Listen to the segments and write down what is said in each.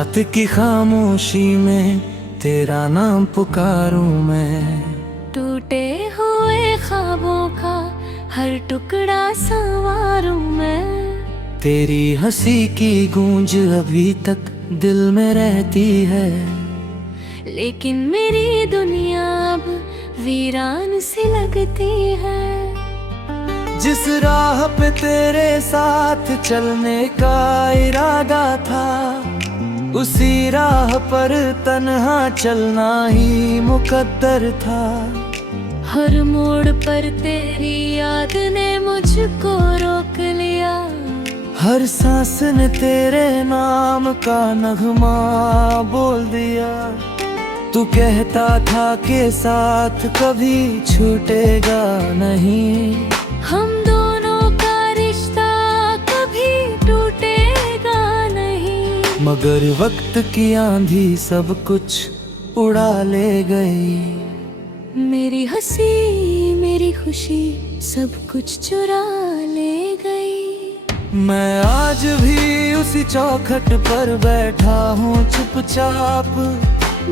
रात की खामोशी में तेरा नाम पुकारूं मैं। टूटे हुए ख्वाबों का हर टुकड़ा संवारूं मैं। तेरी हंसी की गूंज अभी तक दिल में रहती है, लेकिन मेरी दुनिया अब वीरान सी लगती है। जिस राह पे तेरे साथ चलने का इरादा था, उसी राह पर तन्हा चलना ही मुकद्दर था। हर मोड़ पर तेरी याद ने मुझको रोक लिया। हर सांस ने तेरे नाम का नगमा बोल दिया। तू कहता था कि साथ कभी छूटेगा नहीं, हम दोनों का रिश्ता कभी टूटेगा नहीं। मगर वक्त की आंधी सब कुछ उड़ा ले गई। मेरी हंसी मेरी खुशी सब कुछ चुरा ले गई। मैं आज भी उसी चौखट पर बैठा हूँ चुपचाप,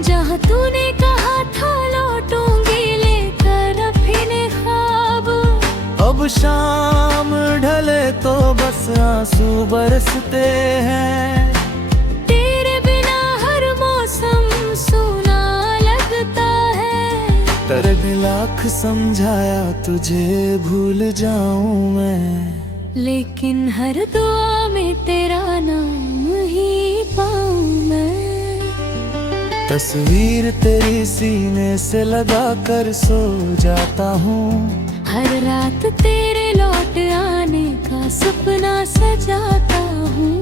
जहाँ तूने कहा था लौटूंगी लेकर अपने ख्वाब। अब शाम ढले तो बस आंसू बरसते हैं। तेरे बिना हर मौसम सूना लगता है। तरग लाख समझाया तुझे भूल जाऊं मैं, लेकिन हर दुआ में तेरा नाम ही पाऊं मैं। तस्वीर तेरी सीने से लगा कर सो जाता हूँ। हर रात तेरे लौट आने का सपना सजाता हूँ।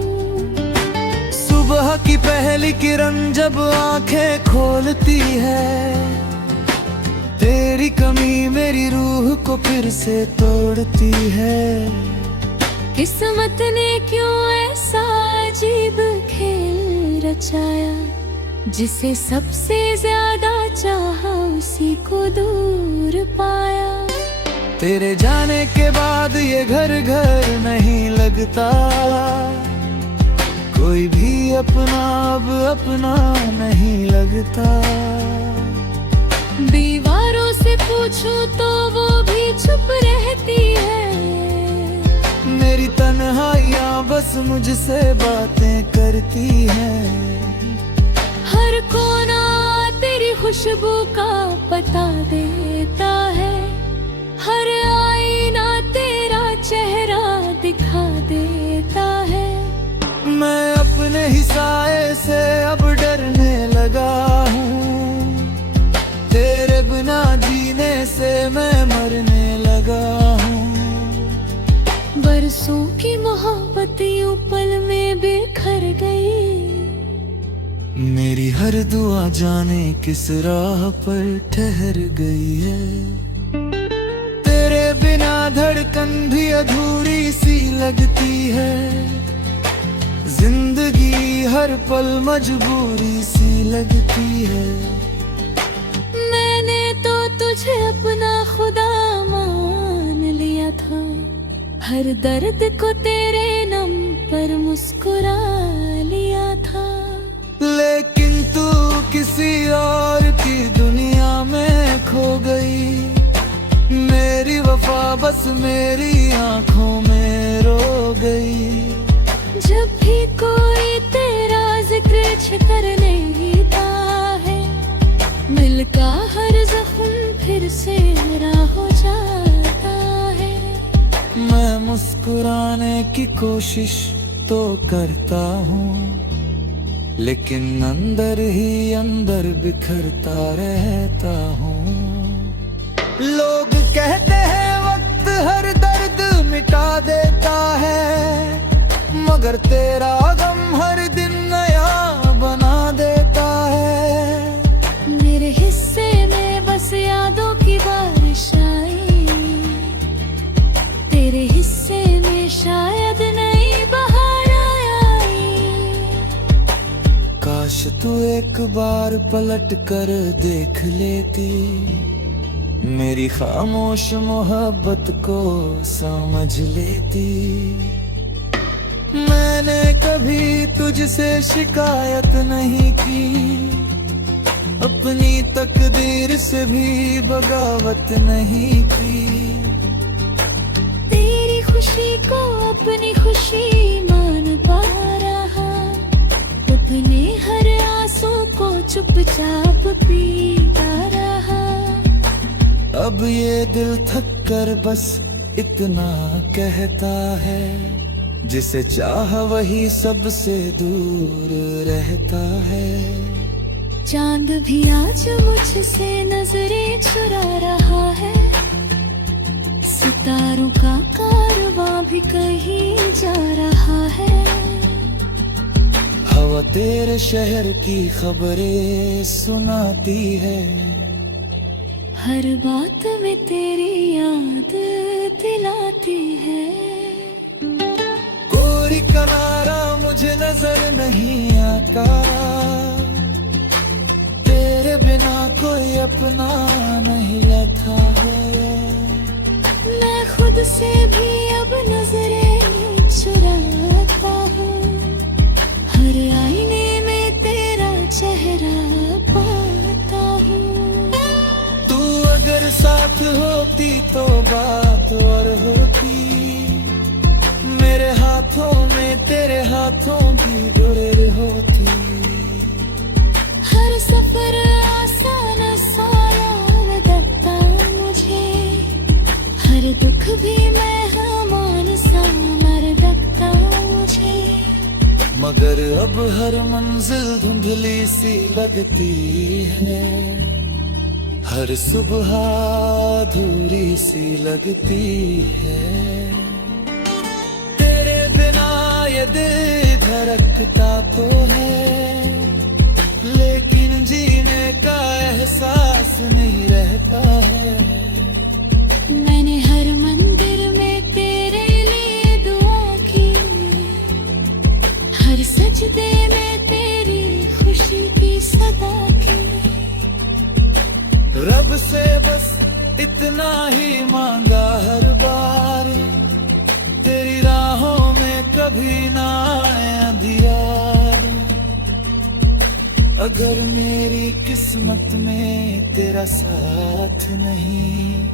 सुबह की पहली किरण जब आंखें खोलती है, तेरी कमी मेरी रूह को फिर से तोड़ती है। किस्मत ने क्यों ऐसा अजीब खेल रचाया, जिसे सबसे ज्यादा चाहा उसी को दूर पाया। तेरे जाने के बाद ये घर घर नहीं लगता, कोई भी अपना अब अपना नहीं लगता। दीवारों से पूछूं तो वो भी चुप रहती है। मेरी तन्हाइयाँ बस मुझसे बातें करती हैं। हर कोना तेरी खुशबू का पता देता है। हर आईना तेरा चेहरा दिखा देता है। मैं अपने ही साए से अब डरने लगा हूँ। तेरे बिना जीने से मैं मरने लगा हूँ। बरसों की मोहब्बत यूं पल में बिखर गई। मेरी हर दुआ जाने किस राह पर ठहर गई है। तेरे बिना धड़कन भी अधूरी सी लगती है। जिंदगी हर पल मजबूरी सी लगती है। मैंने तो तुझे अपना खुदा मान लिया था। हर दर्द को तेरे नम पर मुस्कुरा लिया था। लेकिन तू किसी और की दुनिया में खो गई। मेरी वफा बस मेरी आंखों में रो गई। जब भी कोई तेरा जिक्र करने हिता है, मिल का हर जख्म फिर से मेरा हो जाता है। मैं मुस्कुराने की कोशिश तो करता हूँ, लेकिन अंदर ही अंदर बिखरता रहता हूँ। लोग कहते हैं वक्त हर दर्द मिटा देता है, मगर तेरा गम हर दिन नया बना देता है। मेरे हिस्से में बस यादों की बारिश आई। तेरे हिस्से में शायद नई बहार आई। काश तू एक बार पलट कर देख लेती, मेरी खामोश मोहब्बत को समझ लेती। मैंने कभी तुझसे शिकायत नहीं की, अपनी तकदीर से भी बगावत नहीं की। तेरी खुशी को अपनी खुशी मान पा रहा, अपने हर आंसू को चुपचाप पीता रहा। अब ये दिल थक कर बस इतना कहता है, जिसे चाह वही सबसे दूर रहता है। चांद भी आज मुझसे नजरें चुरा रहा है, सितारों का कारवां भी कहीं जा रहा है। हवा तेरे शहर की खबरें सुनाती है, हर बात में तेरी याद दिलाती है। कोई किनारा मुझे नजर नहीं आता, तेरे बिना कोई अपना नहीं लगता है। मैं खुद से भी अब नजरें चुराता हूँ, हर आईने में तेरा चेहरा पाता हूँ। तू अगर साथ होती तो बात और होती, मेरे हाथों में तेरे हाथों की जुड़े होती। हर सफर आसान सा लगता मुझे, हर दुख भी मेहमान सा मर लगता मुझे। मगर अब हर मंजिल धुंधली सी लगती है, हर सुबह अधूरी सी लगती है। तेरे बिना ये दिल धड़कता तो है, लेकिन जीने का एहसास नहीं रहता है। मैंने हर मंदिर में तेरे लिए दुआ की, हर सजदे में तेरी खुशी की सदा की। रब से बस इतना ही मांगा हर बार, तेरी राहों में कभी ना आए अंधियार। अगर मेरी किस्मत में तेरा साथ नहीं,